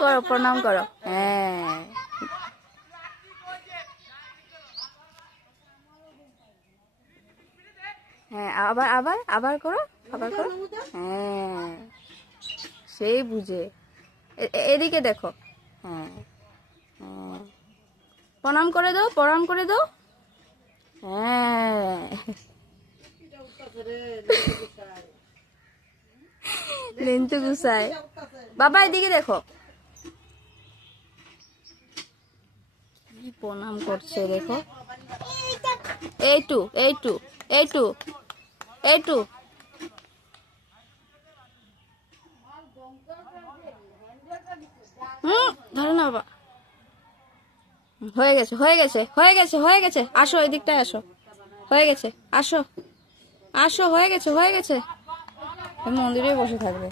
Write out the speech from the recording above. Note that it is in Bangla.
করো, প্রণাম করো। হ্যাঁ, হ্যাঁ, আবার আবার আবার করো, আবার করো। হ্যাঁ, সেই বুঝে। এদিকে দেখো। হ্যাঁ, হ্যাঁ, প্রণাম করে দাও, প্রণাম করে দাও। হ্যাঁ, লেঞ্চু গুসায়। বাবা এদিকে দেখো, কি প্রণাম করছে দেখো। এইটু এইটু এইটু এইটু। ধরো না বাবা। হয়ে গেছে, হয়ে গেছে, হয়ে গেছে, হয়ে গেছে। আসো এদিকটায় আসো। হয়ে গেছে, আসো আসো, হয়ে গেছে, হয়ে গেছে। মন্দিরে বসে থাকবে।